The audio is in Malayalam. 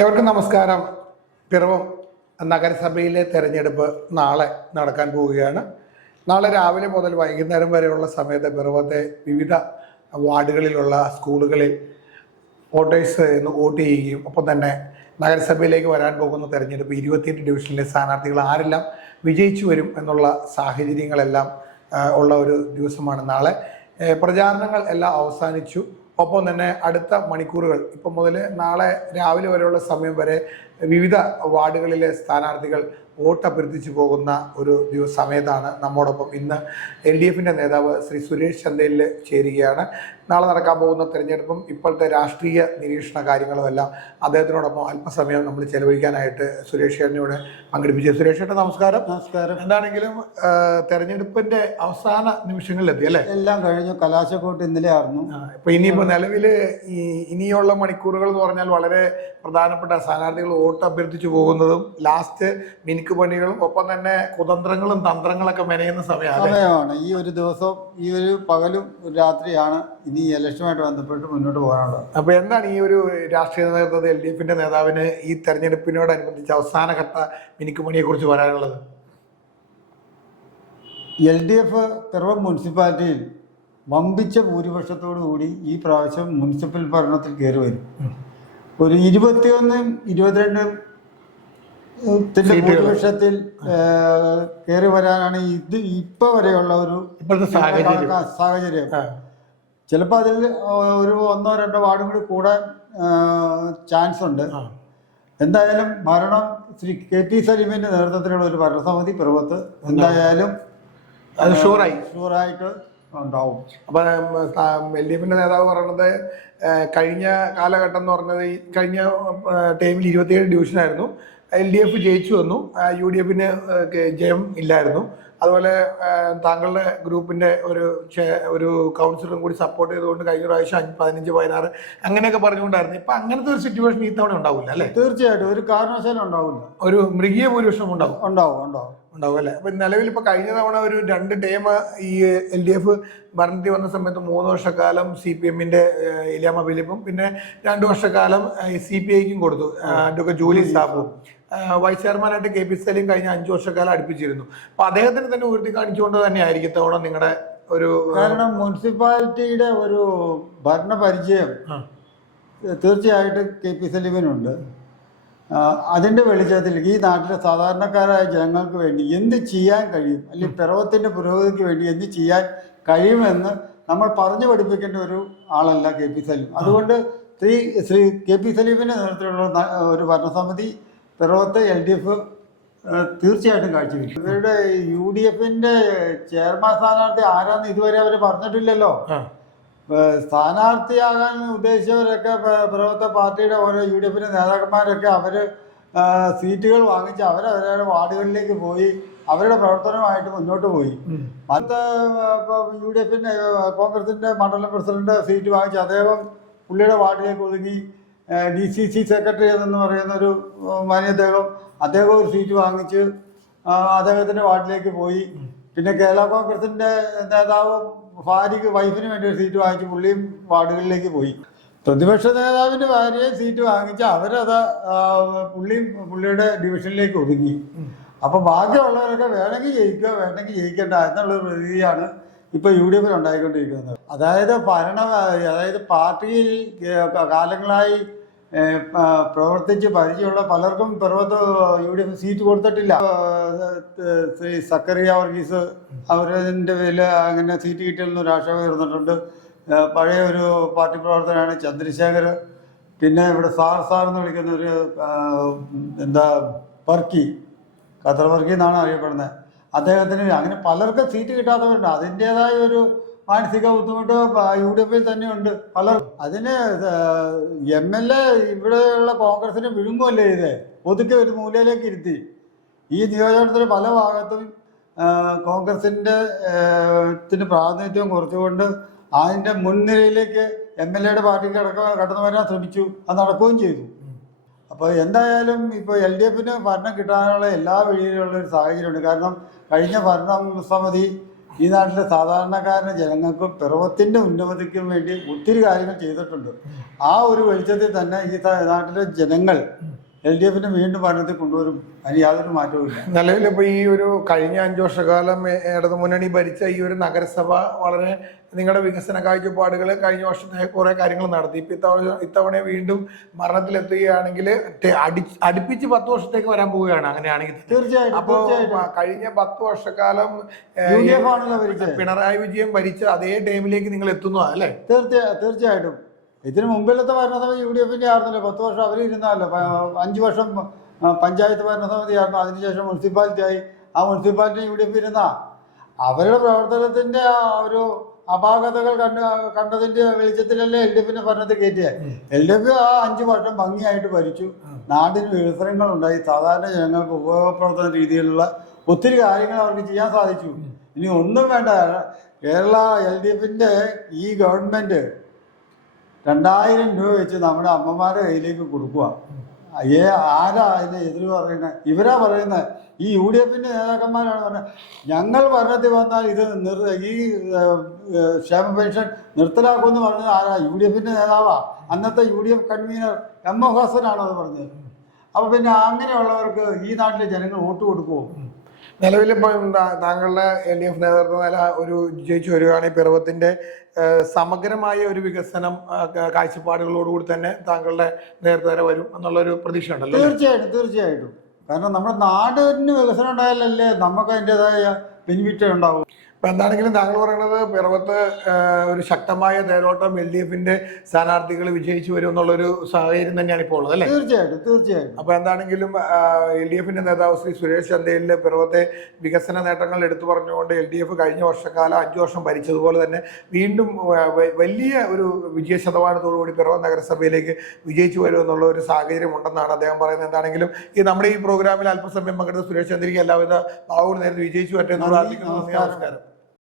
ഏവർക്കും നമസ്കാരം. പിറവം നഗരസഭയിലെ തെരഞ്ഞെടുപ്പ് നാളെ നടക്കാൻ പോവുകയാണ്. നാളെ രാവിലെ മുതൽ വൈകുന്നേരം വരെയുള്ള സമയത്ത് പിറവത്തെ വിവിധ വാർഡുകളിലുള്ള സ്കൂളുകളിൽ വോട്ടേഴ്സ് ഇന്ന് വോട്ട് ചെയ്യുകയും ഒപ്പം തന്നെ നഗരസഭയിലേക്ക് വരാൻ പോകുന്ന തെരഞ്ഞെടുപ്പ് ഇരുപത്തിയെട്ട് ഡിവിഷനിലെ സ്ഥാനാർത്ഥികൾ ആരെല്ലാം വിജയിച്ചു വരും എന്നുള്ള സാഹചര്യങ്ങളെല്ലാം ഉള്ള ഒരു ദിവസമാണ് നാളെ. പ്രചാരണങ്ങൾ എല്ലാം അവസാനിച്ചു. ഒപ്പം തന്നെ അടുത്ത മണിക്കൂറുകൾ. ഇപ്പം മുതൽ നാളെ രാവിലെ വരെയുള്ള സമയം വരെ വിവിധ വാർഡുകളിലെ സ്ഥാനാർത്ഥികൾ വോട്ട് അഭ്യർത്ഥിച്ചു പോകുന്ന ഒരു ദിവസ സമയത്താണ് നമ്മോടൊപ്പം ഇന്ന് എൽ ഡി എഫിന്റെ നേതാവ് ശ്രീ സുരേഷ് ചന്ദയിൽ ചേരുകയാണ്. നാളെ നടക്കാൻ പോകുന്ന തെരഞ്ഞെടുപ്പും ഇപ്പോഴത്തെ രാഷ്ട്രീയ നിരീക്ഷണ കാര്യങ്ങളുമെല്ലാം അദ്ദേഹത്തിനോടൊപ്പം അല്പസമയം നമ്മൾ ചെലവഴിക്കാനായിട്ട് സുരേഷ് ചേട്ടനോട് പങ്കെടുപ്പിച്ചു. സുരേഷ് ചേട്ടൻ നമസ്കാരം. നമസ്കാരം. എന്താണെങ്കിലും തെരഞ്ഞെടുപ്പിന്റെ അവസാന നിമിഷങ്ങളിലെത്തി അല്ലേ? എല്ലാം കഴിഞ്ഞു. കലാശക്കോട്ട് ഇന്നലെ ആയിരുന്നു. ഇപ്പൊ ഇനിയിപ്പോ നിലവിൽ ഇനിയുള്ള മണിക്കൂറുകൾ എന്ന് പറഞ്ഞാൽ വളരെ പ്രധാനപ്പെട്ട സ്ഥാനാർത്ഥികൾ വോട്ട് അഭ്യർത്ഥിച്ചു പോകുന്നതും ലാസ്റ്റ് മിനുക്ക് പണികളും ഒപ്പം തന്നെ കുതന്ത്രങ്ങളും തന്ത്രങ്ങളൊക്കെ മെനയുന്ന സമയമാണ്. സമയമാണ്. ഈ ഒരു ദിവസം ഈ ഒരു പകലും ഒരു രാത്രിയാണ് ഇനി ഇലക്ഷനുമായിട്ട് ബന്ധപ്പെട്ട് മുന്നോട്ട് പോകാനുള്ളത്. അപ്പൊ എന്താണ് ഈ ഒരു രാഷ്ട്രീയ നേതൃത്വത്തിൽ എൽ ഡി എഫിന്റെ നേതാവിന് ഈ തെരഞ്ഞെടുപ്പിനോടനുബന്ധിച്ച് അവസാനഘട്ട മിനുക്ക് പണിയെ കുറിച്ച് പറയാനുള്ളത്? എൽ ഡി എഫ് പിറവം മുനിസിപ്പാലിറ്റിയിൽ വമ്പിച്ച ഭൂരിപക്ഷത്തോടു കൂടി ഈ പ്രാവശ്യം മുനിസിപ്പൽ ഭരണത്തിൽ കയറി വരും. ഒരു ഇരുപത്തിയൊന്നും ഇരുപത്തിരണ്ടും. ഭൂരിപക്ഷത്തിൽ കയറി വരാനാണ് ഇത് ഇപ്പൊ വരെയുള്ള ഒരു സാഹചര്യം. ചിലപ്പോൾ അതിൽ ഒരു ഒന്നോ രണ്ടോ വാർഡും കൂടി കൂടാൻ ചാൻസ് ഉണ്ട്. എന്തായാലും ഭരണം ശ്രീ കെ പി സലീമിന്റെ നേതൃത്വത്തിലുള്ള ഒരു ഭരണസമിതി പിറവത്ത് എന്തായാലും ഷുവറായി ഷുവറായിട്ട് ഉണ്ടാവും. അപ്പൊ എൽ ഡി എഫിന്റെ നേതാവ് പറയുന്നത് കഴിഞ്ഞ കാലഘട്ടം എന്ന് പറഞ്ഞത് ഈ കഴിഞ്ഞ ടൈമിൽ ഇരുപത്തിയേഴ് ഡിവിഷനായിരുന്നു. എൽ ഡി എഫ് ജയിച്ചു വന്നു. യു ഡി എഫിന് ജയം ഇല്ലായിരുന്നു. അതുപോലെ താങ്കളുടെ ഗ്രൂപ്പിന്റെ ഒരു ഒരു കൗൺസിലറും കൂടി സപ്പോർട്ട് ചെയ്തുകൊണ്ട് കഴിഞ്ഞ പ്രാവശ്യം അഞ്ച് പതിനഞ്ച് പതിനാറ് അങ്ങനെയൊക്കെ പറഞ്ഞുകൊണ്ടായിരുന്നു. ഇപ്പൊ അങ്ങനത്തെ ഒരു സിറ്റുവേഷൻ ഈ തവണ ഉണ്ടാവില്ല അല്ലെ? തീർച്ചയായിട്ടും. ഒരു കാരണവശാലും ഉണ്ടാവില്ല. ഒരു മൃഗീയ ഭൂരിപക്ഷം ഉണ്ടാവും. ഉണ്ടാവും ഉണ്ടാവും. ഉണ്ടാവും അല്ലേ? അപ്പൊ നിലവിൽ ഇപ്പൊ കഴിഞ്ഞ തവണ ഒരു രണ്ട് ടൈം ഈ എൽ ഡി എഫ് ഭരണത്തിൽ വന്ന സമയത്ത് മൂന്ന് വർഷക്കാലം സി പി എമ്മിന്റെ ഇലിയാമ ഫിലിപ്പും പിന്നെ രണ്ട് വർഷക്കാലം സി പി ഐക്കും കൊടുത്തു അഡ്വക്കേറ്റ് ജൂലി സാബും. വൈസ് ചെയർമാനായിട്ട് കെ പി സലിയും കഴിഞ്ഞ അഞ്ച് വർഷക്കാലം അടുപ്പിച്ചിരുന്നു. അപ്പൊ അദ്ദേഹത്തിന് തന്നെ ഉയർത്തി കാണിച്ചുകൊണ്ട് തന്നെ ആയിരിക്കും തവണ നിങ്ങളുടെ ഒരു കാരണം മുനിസിപ്പാലിറ്റിയുടെ ഒരു ഭരണപരിചയം തീർച്ചയായിട്ടും കെ പി സലീമിനുണ്ട് ആ, അതിന്റെ വെളിച്ചത്തിൽ ഈ നാട്ടിലെ സാധാരണക്കാരായ ജനങ്ങൾക്ക് വേണ്ടി എന്ത് ചെയ്യാൻ കഴിയും? അല്ലെങ്കിൽ പിറവത്തിന്റെ പുരോഗതിക്ക് വേണ്ടി എന്ത് ചെയ്യാൻ കഴിയുമെന്ന് നമ്മൾ പറഞ്ഞു പഠിപ്പിക്കേണ്ട ഒരു ആളല്ല കെ പി സലീം. അതുകൊണ്ട് ശ്രീ ശ്രീ കെ പി സലീമിന്റെ നേതൃത്വത്തിലുള്ള ഒരു ഭരണസമിതി പിറവത്തെ എൽ ഡി എഫ് തീർച്ചയായിട്ടും കാഴ്ചവെക്കും. ഇവരുടെ യു ഡി എഫിന്റെ ചെയർമാൻ സ്ഥാനാർത്ഥി ആരാന്ന് ഇതുവരെ അവർ പറഞ്ഞിട്ടില്ലല്ലോ. സ്ഥാനാർത്ഥിയാകാൻ ഉദ്ദേശിച്ചവരൊക്കെ പ- പിറവത്തെ പാർട്ടിയുടെ ഓരോ യു ഡി എഫിന്റെ നേതാക്കന്മാരൊക്കെ അവർ സീറ്റുകൾ വാങ്ങിച്ച് അവരവരുടെ വാർഡുകളിലേക്ക് പോയി അവരുടെ പ്രവർത്തനമായിട്ട് മുന്നോട്ട് പോയി. മറ്റ് യു ഡി എഫിന്റെ കോൺഗ്രസിന്റെ കോൺഗ്രസിന്റെ മണ്ഡലം പ്രസിഡന്റ് സീറ്റ് വാങ്ങിച്ച് അദ്ദേഹം പുള്ളിയുടെ വാർഡിലേക്ക് ഒതുങ്ങി. ഡി സി സി സെക്രട്ടറി എന്ന് പറയുന്ന ഒരു മാന്യ മാന്യദ്ദേഹം അദ്ദേഹം ഒരു സീറ്റ് വാങ്ങിച്ച് അദ്ദേഹത്തിന്റെ വാർഡിലേക്ക് പോയി. പിന്നെ കേരള കോൺഗ്രസിന്റെ നേതാവ് ഭാര്യയ്ക്ക് വൈഫിന് വേണ്ടി ഒരു സീറ്റ് വാങ്ങിച്ച് പുള്ളിയും വാർഡുകളിലേക്ക് പോയി. പ്രതിപക്ഷ നേതാവിന്റെ ഭാര്യയെ സീറ്റ് വാങ്ങിച്ച് അവരത് പുള്ളിയും പുള്ളിയുടെ ഡിവിഷനിലേക്ക് ഒതുങ്ങി. അപ്പൊ ബാക്കിയുള്ളവരൊക്കെ വേണമെങ്കിൽ ജയിക്കുക വേണമെങ്കിൽ ജയിക്കണ്ട എന്നുള്ള രീതിയാണ് ഇപ്പൊ യു ഡി എഫിൽ ഉണ്ടായിക്കൊണ്ടിരിക്കുന്നത്. അതായത് ഭരണ അതായത് പാർട്ടിയിൽ കാലങ്ങളായി പ്രവർത്തിച്ച് പരിചയമുള്ള പലർക്കും പിറവത്ത് യു ഡി എഫ് സീറ്റ് കൊടുത്തിട്ടില്ല. ശ്രീ സക്കറിയ വർഗീസ് അവരതിന്റെ വില അങ്ങനെ സീറ്റ് കിട്ടിയെന്ന് ഒരു ആക്ഷേപം ഉയർന്നിട്ടുണ്ട്. പഴയ ഒരു പാർട്ടി പ്രവർത്തകനാണ് ചന്ദ്രശേഖർ. പിന്നെ ഇവിടെ സാർ സാർ എന്ന് വിളിക്കുന്ന ഒരു എന്താ വർക്കി ഖത്തർ വർക്കി എന്നാണ് അറിയപ്പെടുന്നത്. അദ്ദേഹത്തിന് അങ്ങനെ പലർക്കും സീറ്റ് കിട്ടാത്തവരുണ്ട്. അതിന്റെതായ ഒരു മാനസിക ബുദ്ധിമുട്ട് യു ഡി എഫിൽ തന്നെയുണ്ട്. പലർ അതിന് എം എൽ എ ഇവിടെയുള്ള കോൺഗ്രസിനെ വിഴുങ്ങുമല്ലേ ഇത്? ഒതുക്കി ഒരു മൂലയിലേക്ക് ഇരുത്തി. ഈ നിയോജകത്തിന്റെ പല ഭാഗത്തും കോൺഗ്രസിന്റെ പ്രാതിനിധ്യം കുറച്ചുകൊണ്ട് അതിന്റെ മുൻനിരയിലേക്ക് എം എൽ എയുടെ പാർട്ടിക്ക് കടക്ക കടന്നു വരാൻ ശ്രമിച്ചു. അത് നടക്കുകയും ചെയ്തു. അപ്പോൾ എന്തായാലും ഇപ്പോൾ എൽ ഡി എഫിന് ഭരണം കിട്ടാനുള്ള എല്ലാ വഴിയിലുള്ള ഒരു സാഹചര്യമുണ്ട്. കാരണം കഴിഞ്ഞ ഭരണ സമിതി ഈ നാട്ടിലെ സാധാരണക്കാരന് ജനങ്ങൾക്കും പിറവത്തിന്റെ ഉന്നമതിക്കും വേണ്ടി ഒത്തിരി കാര്യങ്ങൾ ചെയ്തിട്ടുണ്ട്. ആ ഒരു വെളിച്ചത്തിൽ തന്നെ ഈ നാട്ടിലെ ജനങ്ങൾ എൽ ഡി എഫിനെ വീണ്ടും ഭരണത്തിൽ കൊണ്ടുവരും. അതിന് യാതൊരു മാറ്റവും ഇല്ല. നിലവിൽ ഇപ്പൊ ഈ ഒരു കഴിഞ്ഞ അഞ്ചു വർഷക്കാലം ഇടതു മുന്നണി ഭരിച്ച ഈ ഒരു നഗരസഭ വളരെ നിങ്ങളുടെ വികസന കാഴ്ചപ്പാടുകൾ കഴിഞ്ഞ വർഷത്തെ കുറെ കാര്യങ്ങൾ നടത്തി. ഇപ്പൊ ഇത്തവണ ഇത്തവണ വീണ്ടും മരണത്തിലെത്തുകയാണെങ്കിൽ അടി അടുപ്പിച്ച് പത്ത് വർഷത്തേക്ക് വരാൻ പോവുകയാണ് അങ്ങനെയാണെങ്കിൽ തീർച്ചയായും തീർച്ചയായിട്ടും കഴിഞ്ഞ പത്ത് വർഷക്കാലം പിണറായി വിജയൻ ഭരിച്ച അതേ ടൈമിലേക്ക് നിങ്ങൾ എത്തുന്നു അല്ലേ? തീർച്ചയായും തീർച്ചയായിട്ടും. ഇതിന് മുമ്പിലത്തെ ഭരണസമിതി യു ഡി എഫിന്റെ ആയിരുന്നല്ലോ. പത്ത് വർഷം പ- അഞ്ച് വർഷം പഞ്ചായത്ത് ഭരണസമിതി ആയിരുന്നു അതിനുശേഷം മുനിസിപ്പാലിറ്റി ആയി ആ മുനിസിപ്പാലിറ്റി യു ഡി എഫ് ഇരുന്ന. അവരുടെ പ്രവർത്തനത്തിന്റെ ആ ഒരു അപാകതകൾ കണ്ട് കണ്ടതിന്റെ വെളിച്ചത്തിലല്ലേ എൽ ഡി എഫിന്റെ ഭരണത്തിൽ കയറ്റിയത് എൽ ഡി എഫ് ആ അഞ്ചു വർഷം ഭംഗിയായിട്ട് ഭരിച്ചു. നാടിന് വികസനങ്ങൾ ഉണ്ടായി. സാധാരണ ജനങ്ങൾക്ക് ഉപയോഗപ്രവർത്തന രീതിയിലുള്ള ഒത്തിരി കാര്യങ്ങൾ അവർക്ക് ചെയ്യാൻ സാധിച്ചു. ഇനി ഒന്നും വേണ്ട. കേരള എൽ ഡി എഫിന്റെ ഈ ഗവൺമെന്റ് രണ്ടായിരം രൂപ വെച്ച് നമ്മുടെ അമ്മമാരുടെ കയ്യിലേക്ക് കൊടുക്കുക. ഏ ആരാ അതിന് എതിര് പറയുന്നത് ഇവരാ പറയുന്നത് ഈ യു ഡി എഫിന്റെ നേതാക്കന്മാരാണ് പറഞ്ഞത് ഞങ്ങൾ ഭരണത്തിൽ വന്നാൽ ഇത് നിർ ഈ ക്ഷേമ പെൻഷൻ നിർത്തലാക്കുമെന്ന് പറഞ്ഞത് ആരാ? യു ഡി എഫിന്റെ നേതാവാ? അന്നത്തെ U D F convener M O ഹസനാണോ അത് പറഞ്ഞത്. അപ്പൊ പിന്നെ അങ്ങനെയുള്ളവർക്ക് ഈ നാട്ടിലെ ജനങ്ങൾ വോട്ട് കൊടുക്കുമോ നിലവിൽ ഇപ്പം താങ്കളുടെ എൽ ഡി എഫ് നേതൃത്വ നില ഒരു ജയിച്ചു വരികയാണെങ്കിൽ പിറവത്തിന്റെ സമഗ്രമായ ഒരു വികസനം കാഴ്ചപ്പാടുകളോടുകൂടി തന്നെ താങ്കളുടെ നേതൃത്വ വരെ വരും എന്നുള്ളൊരു പ്രതീക്ഷ ഉണ്ടല്ലോ? തീർച്ചയായിട്ടും തീർച്ചയായിട്ടും കാരണം നമ്മുടെ നാടിന് വികസനം ഉണ്ടായാലല്ലേ നമുക്ക് അതിന്റെതായ ബെനിഫിറ്റ് ഉണ്ടാവും ഇപ്പൊ എന്താണെങ്കിലും താങ്കൾ പറയുന്നത് പിറവത്ത് ഒരു ശക്തമായ തേരോട്ടം എൽ ഡി എഫിന്റെ സ്ഥാനാർത്ഥികൾ വിജയിച്ചു വരും എന്നുള്ളൊരു സാഹചര്യം തന്നെയാണ് ഇപ്പോൾ ഉള്ളത് അല്ലേ? തീർച്ചയായിട്ടും തീർച്ചയായിട്ടും. അപ്പൊ എന്താണെങ്കിലും എൽ ഡി എഫിന്റെ നേതാവ് ശ്രീ സുരേഷ് ചന്ദയിലെ പിറവത്തെ വികസന നേട്ടങ്ങൾ എടുത്തു പറഞ്ഞുകൊണ്ട് എൽ ഡി എഫ് കഴിഞ്ഞ വർഷക്കാലം അഞ്ചു വർഷം ഭരിച്ചതുപോലെ തന്നെ വീണ്ടും വലിയ ഒരു വിജയ ശതമാനത്തോടുകൂടി പിറവം നഗരസഭയിലേക്ക് വിജയിച്ചു വരും എന്നുള്ള ഒരു സാഹചര്യം ഉണ്ടെന്നാണ് അദ്ദേഹം പറയുന്നത്. എന്താണെങ്കിലും ഈ നമ്മുടെ ഈ പ്രോഗ്രാമിൽ അല്പസമയം പങ്കെടുത്ത സുരേഷ് ചന്ദ്രയ്ക്ക് എല്ലാവിധ ഭാവവും നേരത്തെ വിജയിച്ചു പറ്റുന്ന. നമസ്കാരം.